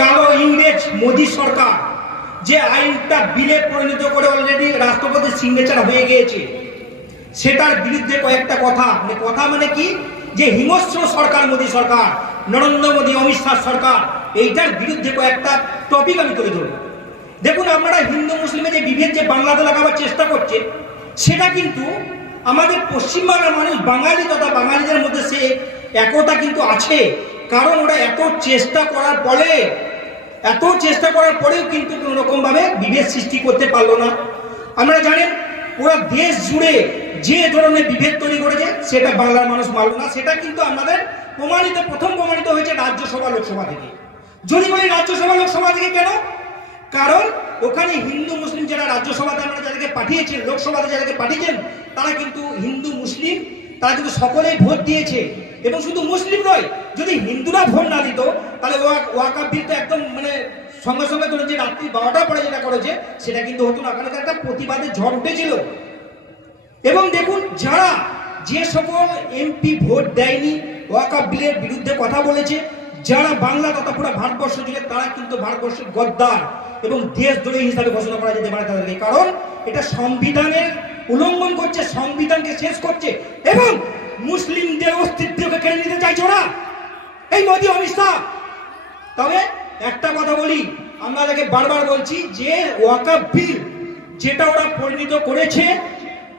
কালো ইংরেজ মোদী সরকার যে আইনটা বিলে পরিণত করে অলরেডি রাষ্ট্রপতির সিগনেচার হয়ে গিয়েছে, সেটার বিরুদ্ধে কয়েকটা কথা মানে কি, যে হিংস্র সরকার মোদী সরকার, নরেন্দ্র মোদী অমিত শাহ সরকার, এইটার বিরুদ্ধে কয়েকটা টপিক আমি তুলে ধরব। দেখুন, আপনারা হিন্দু মুসলিমে যে বিভেদ যে বাংলাতে লাগাবার চেষ্টা করছে, সেটা কিন্তু আমাদের পশ্চিমবাংলার মানুষ বাঙালি তথা বাঙালিদের মধ্যে সে একতা কিন্তু আছে। কারণ ওরা এত চেষ্টা করার পরেও কিন্তু কোনো রকমভাবে বিভেদ সৃষ্টি করতে পারলো না। আপনারা জানেন, ওরা দেশ জুড়ে যে ধরনের বিভেদ তৈরি করেছে সেটা বাংলার মানুষ মানল না। সেটা কিন্তু আমাদের প্রথম প্রমাণিত হয়েছে রাজ্যসভা লোকসভা থেকে। যদি বলি রাজ্যসভা লোকসভা থেকে কেন, কারণ ওখানে হিন্দু মুসলিম যারা রাজ্যসভাতে আমরা যাদেরকে পাঠিয়েছেন, লোকসভাতে যাদেরকে পাঠিয়েছেন, তারা কিন্তু হিন্দু মুসলিম, তারা কিন্তু সকলেই ভোট দিয়েছে। এবং শুধু মুসলিম নয়, যদি হিন্দুরা ভোট না দিত তাহলে ওয়াকফ বিল তো একদম সঙ্গে সঙ্গে ধরুন যে রাত্রি 12টার পরে যেটা করেছে সেটা কিন্তু হতো না। কারণ একটা প্রতিবাদের ঝড় উঠেছিল। এবং দেখুন, যে সকল এমপি ভোট দেয়নি, ওয়াকফ বিলের বিরুদ্ধে কথা বলেছে, যারা বাংলা তথা পুরো ভারতবর্ষ জুড়ে, তারা কিন্তু ভারতবর্ষের গদ্দার এবং দেশদ্রোহী হিসাবে ঘোষণা করা যেতে পারে তাদেরকে। কারণ এটা সংবিধানের উল্লঙ্ঘন করছে, সংবিধানকে শেষ করছে এবং মুসলিমদের অস্তিত্বকে কেড়ে নিতে চাইছে ওরা, এই মোদী অমিত শাহ। তবে একটা কথা বলি, আপনাদেরকে বারবার বলছি যে ওয়াকফ বিল যেটা ওরা পরিণত করেছে,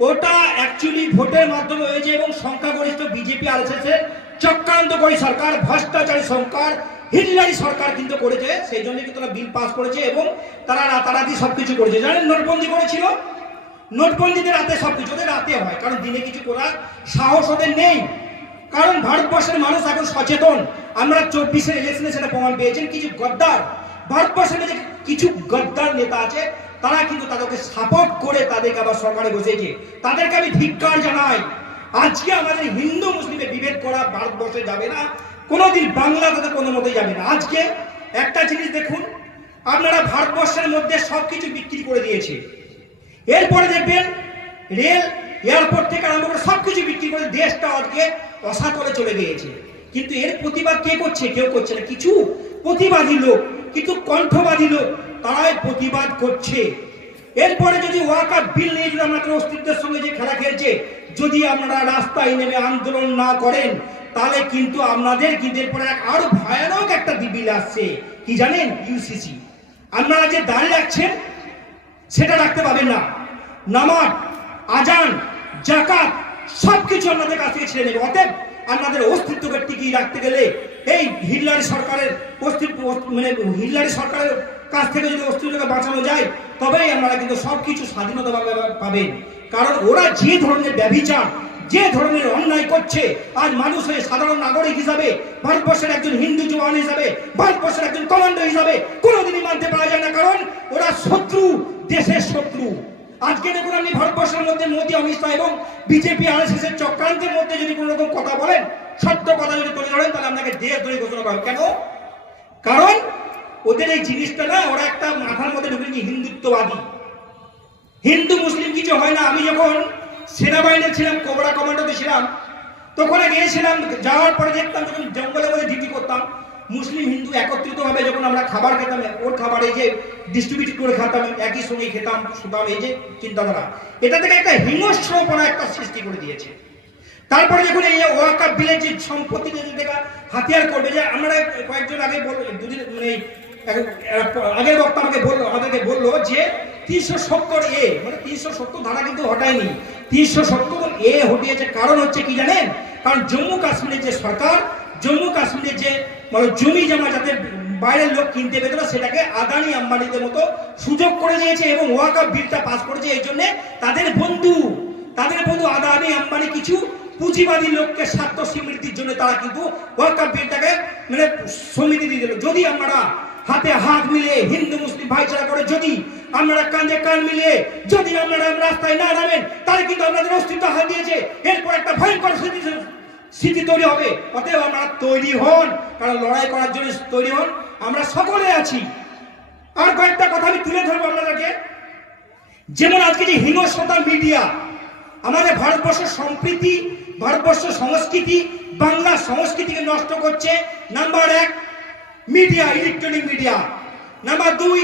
ওটা অ্যাকচুয়ালি ভোটের মাধ্যমে হয়েছে এবং সংখ্যাগরিষ্ঠ বিজেপি আরএসএস এর চক্রান্তকারী সরকার, ভ্রষ্টাচারী সরকার, হিটলারি সরকার কিন্তু করেছে। সেই জন্য কিন্তু তারা বিল পাস করেছে এবং তারা রাতারাতি সবকিছু করেছে। জানেন, নোটবন্দি করেছিল, নোটবন্দিতে রাতে সবকিছু, ওদের রাতে হয়, কারণ দিনে কিছু করার সাহস ওদের নেই। কারণ ভারতবর্ষের মানুষ এখন সচেতন। আমরা 24-এর ইলেকশনে সেটা প্রমাণ পেয়েছেন। কিছু গদ্দার ভারতবর্ষের যে কিছু গদ্দার নেতা আছে, তারা কিন্তু তাদেরকে সাপোর্ট করে তাদেরকে আবার সরকারে বসেছে। তাদেরকে আমি ধিক্কার জানাই। আজকে আমাদের হিন্দু মুসলিমের বিভেদ করা ভারতবর্ষে যাবে না, কোনোদিন বাংলা তাদের কোনো মতেই যাবে না। আজকে একটা জিনিস দেখুন, আপনারা ভারতবর্ষের মধ্যে সবকিছু বিক্রি করে দিয়েছে। এরপরে দেখবেন রেল, এয়ারপোর্ট থেকে আরম্ভ করে সবকিছু বিক্রি করে দেশটা আজকে অসাতলে চলে গিয়েছে। কিন্তু এর প্রতিবাদ কে করছে? কেউ করছে না। কিছু প্রতিবাদী লোক, কিন্তু কণ্ঠবাদী লোক, তারাই প্রতিবাদ করছে। এরপরে যদি ওয়াকফ বিল নিয়ে যদি আমাদের অস্তিত্বের সঙ্গে যে খেলা খেলছে, যদি আপনারা রাস্তায় নেমে আন্দোলন না করেন, তাহলে কিন্তু আপনাদের কিন্তু এরপরে আরো ভয়ানক একটা বিল আসছে। কি জানেন? ইউসিসি। আপনারা যে দাঁড়িয়ে রাখছেন সেটা রাখতে পাবেন না। নামাজ, আজান, জাকাত সবকিছু আপনাদের কাছ থেকে ছেড়ে নেবে। অতএব আপনাদের অস্তিত্বকে টিকিয়ে রাখতে গেলে এই হিটলারি সরকারের হিটলারি সরকারের কাছ থেকে যদি অস্তিত্বকে বাঁচানো যায়, তবেই আপনারা কিন্তু সবকিছু স্বাধীনতা পাবেন। কারণ ওরা যে ধরনের ব্যভিচার, যে ধরনের অন্যায় করছে, আজ মানুষ হয়ে সাধারণ নাগরিক হিসাবে, ভারতবর্ষের একজন হিন্দু জওয়ান হিসাবে, ভারতবর্ষের একজন কমান্ডো হিসাবে কোনোদিনই মানতে পারা যায় না। কারণ ওরা শত্রু, দেশের শত্রু। আজকে দেখুন, আপনি ভারতবর্ষের মধ্যে মোদী, অমিত শাহ এবং বিজেপি আরএসএস এর চক্রান্তের মধ্যে যদি কোনো রকম কথা বলেন, সত্য কথা যদি তুলে ধরেন, তাহলে আপনাকে দেশদ্রোহী ঘোষণা করেন। কেন? কারণ ওদের এই জিনিসটা না, ওরা একটা মাথার মধ্যে ঢুকে নিয়ে হিন্দুত্ববাদী। হিন্দু মুসলিম কিছু হয় না। আমি যখন সেনাবাহিনী ছিলাম, কোবরা কমান্ডোতে ছিলাম, তখন গিয়েছিলাম, যাওয়ার পরে দেখতাম যখন জঙ্গলের মধ্যে ডিউটি করতাম, মুসলিম হিন্দু একত্রিত ভাবে যখন আমরা খাবার খেতাম, ওর খাবার এই যে ডিস্ট্রিবিউট করে খেতাম, একই সঙ্গে খেতাম, শুতাম, এই যে চিন্তাধারা, এটা থেকে একটা হিংস্রপনা একটা সৃষ্টি করে দিয়েছে। তারপরে দেখুন, এই ওয়াকফ বিলের যে সম্পত্তি হাতিয়ার করবে, যে আমরা কয়েকজন আগে দুদিন আগের বক্তা আমাদেরকে বললো যে 370A, 370 ধারা কিন্তু হটায়নি, 370A হটিয়েছে। কারণ হচ্ছে কি জানেন? কারণ জম্মু কাশ্মীরের যে সরকার, জম্মু কাশ্মীরের যে জমি জমা যাতে বাইরের লোক কিনতে পেত না, সেটাকে আদানি আম্বানিদের মতো সুযোগ করে দিয়েছে এবং ওয়াকফ বিলটা পাস করেছে। এই জন্য তাদের বন্ধু আদানি আম্বানি কিছু পুঁজিবাদী লোককে স্বার্থ স্বীকৃতির জন্য তারা কিন্তু ওয়াকফ বিলটাকে সমিতি দিয়ে দিল। যদি আমরা হাতে হাত মিলে হিন্দু মুসলিম ভাইচারা করে, যদি আমরা কাঁধে কান মিলে, যদি আমরা রাস্তায় না নামেন, তাহলে কিন্তু আমাদের অস্তিত্ব হাত দিয়েছে। এরপর একটা ভয়ঙ্কর স্মৃতি তৈরি হবে। অতএব আমরা তৈরি হন, কারণ লড়াই করার জন্য তৈরি হন, আমরা সকলে আছি। আর কয়েকটা কথা আমি তুলে ধরবো আপনাদেরকে। যেমন আজকে যে হিংস্রতা মিডিয়া আমাদের ভারতবর্ষের সম্প্রীতি, ভারতবর্ষ সংস্কৃতি, বাংলা সংস্কৃতিকে নষ্ট করছে। Number 1, media, electronic media. Number 2,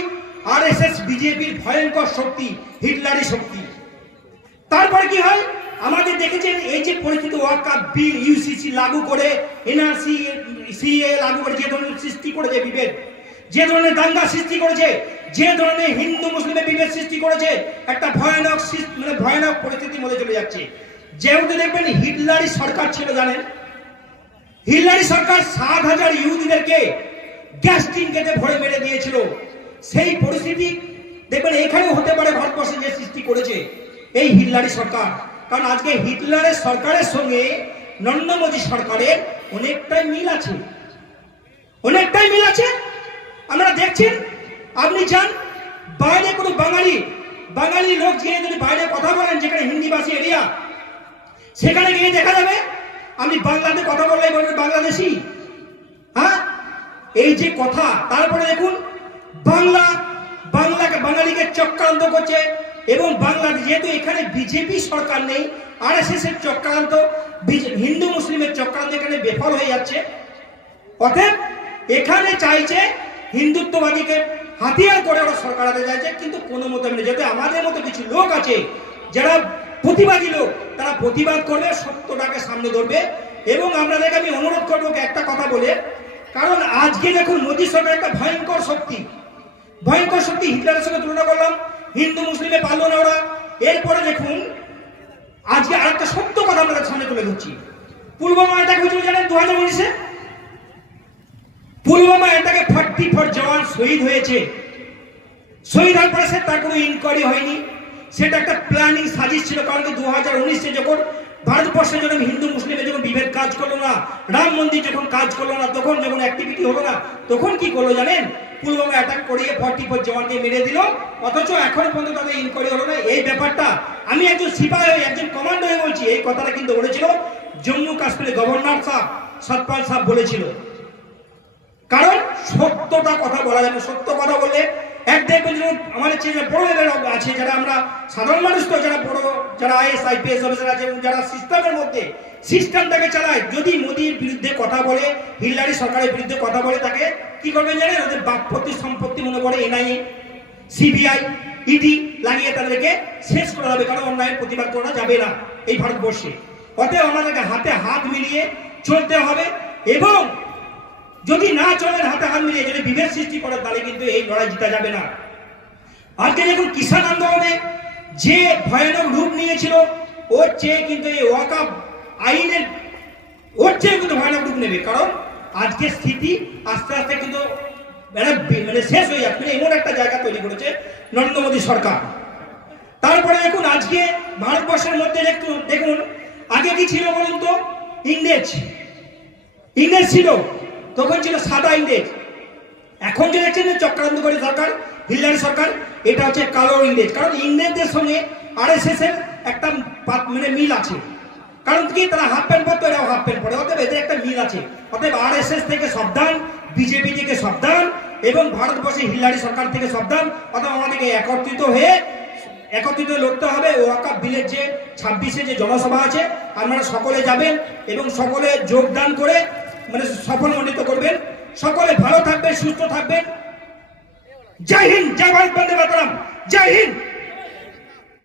RSS বিজেপির ভয়ঙ্কর শক্তি, হিটলারি শক্তি। তারপরে কি হয়, আমাদের দেখেছেন এই যে পরিস্থিতি, ওয়াকাফ বিল, ইউসিসি লাগু করে, এনআরসি, সিএ লাগু করে যে ধরনের সৃষ্টি করেছে বিভেদ, যে ধরনের দাঙ্গা সৃষ্টি করেছে, যে ধরনের হিন্দু মুসলিমের বিভেদ সৃষ্টি করেছে, একটা ভয়ানক পরিস্থিতির মধ্যে চলে যাচ্ছে। যেহেতু দেখবেন হিটলারি সরকার ছিল, জানেন হিটলারি সরকার 7,000 ইহুদিদেরকে গ্যাস টিনকেতে ভরে মেরে দিয়েছিল। সেই পরিস্থিতি দেখবেন এখানেও হতে পারে ভারতবর্ষে যে সৃষ্টি করেছে এই হিটলারি সরকার। কারণ আজকে হিটলারের সরকারের সঙ্গে নরেন্দ্র মোদী সরকারের অনেকটাই মিল আছে, অনেকটাই মিল আছে। আমরা দেখছেন, আপনি যান বাইরে কোনো বাঙালি লোক গিয়ে যদি বাইরে কথা বলেন, যেখানে হিন্দিভাষী এরিয়া, সেখানে গিয়ে দেখা যাবে আপনি বাংলাতে কথা বললে বলবেন বাংলাদেশি। হ্যাঁ, এই যে কথা। তারপরে দেখুন বাঙালিকে চক্রান্ত করছে, এবং বাংলাদেশ যেহেতু এখানে বিজেপি সরকার নেই, আরএসএস এর চক্রান্ত, হিন্দু মুসলিমের চক্রান্ত এখানে বিফল হয়ে যাচ্ছে। অতএব এখানে চাইছে হিন্দুত্ববাদীকে হাতিয়ার করে ওরা সরকার আনতে চাইছে, কিন্তু কোনো মতে নেই। যেহেতু আমাদের মতো কিছু লোক আছে যারা প্রতিবাদী লোক, তারা প্রতিবাদ করবে, সত্যটাকে সামনে ধরবে। এবং আপনাদেরকে আমি অনুরোধ করবো একটা কথা বলে, কারণ আজকে দেখুন মোদী সরকার একটা ভয়ঙ্কর শক্তি, হিটলারের সঙ্গে তুলনা করলাম, হিন্দু মুসলিমে পারলো না ওরা। এরপরে দেখুন আজকে আরেকটা সত্য কথা আপনাদের সামনে তুলে ধরছি। পুলওয়ামা অ্যাটাক হয়েছিল জানেন 2019-এ। পুলওয়ামা অ্যাটাকে 44 জওয়ান শহীদ হয়েছে। শহীদ হওয়ার পরে তার কোনো ইনকোয়ারি হয়নি, সেটা একটা প্ল্যানিং সাজিশ ছিল। কারণ 2019-এ যখন ভারতবর্ষে যখন হিন্দু মুসলিমের যখন বিভেদ কাজ করলো না, রাম মন্দির যখন কাজ করলো না, তখন যখন অ্যাক্টিভিটি হলো না, তখন কি করলো জানেন, পুলওয়ামা অ্যাটাক করিয়ে 44 জওয়ানকে মেরে দিল। অথচ এখনো পর্যন্ত তাদের ইনকোয়ারি হলো না। এই ব্যাপারটা আমি একজন সিপাহী হয়ে, একজন কমান্ডো হয়ে বলছি, এই কথাটা কিন্তু বলেছিল জম্মু কাশ্মীরের গভর্নর সতপাল সাহেব বলেছিল। কারণ সত্যটা কথা বলা যাবে, সত্য কথা বললে এক দেখবেন আমাদের বড় লেভেল আছে, যারা আমরা সাধারণ মানুষ, তো যারা আইএস আইপিএস অফিসার আছে, এবং যারা সিস্টেমের মধ্যে সিস্টেমটাকে চালায়, যদি মোদির বিরুদ্ধে কথা বলে, হিটলারি সরকারের বিরুদ্ধে কথা বলে, তাকে কি করবেন জানেন, ওদের বাপপত্তি সম্পত্তি মনে করে এনআইএ, সিবিআই, ইডি লাগিয়ে তাদেরকে শেষ করা যাবে। কারণ অন্যায়ের প্রতিবাদ করা যাবে না এই ভারতবর্ষে। অতএব আমাদেরকে হাতে হাত মিলিয়ে চলতে হবে, এবং যদি না চলেন হাতে হাত মিলিয়ে, যদি বিভেদ সৃষ্টি করে, তাহলে কিন্তু এই লড়াই জিতা যাবে না। আজকে দেখুন কিষাণ আন্দোলনে যে ভয়ানক রূপ নিয়েছিল, ওর চেয়ে কিন্তু এই ওয়াকাফ আইনের কিন্তু ভয়ানক রূপ নেবে। কারণ আজকে স্থিতি আস্তে আস্তে কিন্তু শেষ হয়ে যাচ্ছে, এমন একটা জায়গা তৈরি করেছে নরেন্দ্র মোদী সরকার। তারপরে দেখুন আজকে ভারতবর্ষের মধ্যে দেখুন আগে কি ছিল বলুন তো, ইংরেজ ছিল, তখন ছিল সাদা ইংরেজ। এখন যে দেখছেন চক্রান্ত করে সরকার, হিটলারি সরকার, এটা হচ্ছে কালো ইংরেজ। কারণ ইংরেজদের সঙ্গে আরএসএস এর একটা মিল আছে। কারণ কি, তারা হাফ প্যান্ট পরতো, এরাও হাফ প্যান্ট পরে, অতএব এদের একটা মিল আছে। অতএব আরএসএস থেকে সাবধান, বিজেপি থেকে সাবধান, এবং ভারতবর্ষে হিটলারি সরকার থেকে সাবধান। অতএব আমাদেরকে একত্রিত লড়তে হবে। ওয়াকাফ বিলের যে 26-এ যে জনসভা আছে, আপনারা সকলে যাবেন এবং সকলে যোগদান করে সফলমণ্ডিত করবেন। সকলে ভালো থাকবেন, সুস্থ থাকবেন। জয় হিন্দ, জয় ভারত, বন্দে মাতরম, জয় হিন্দ।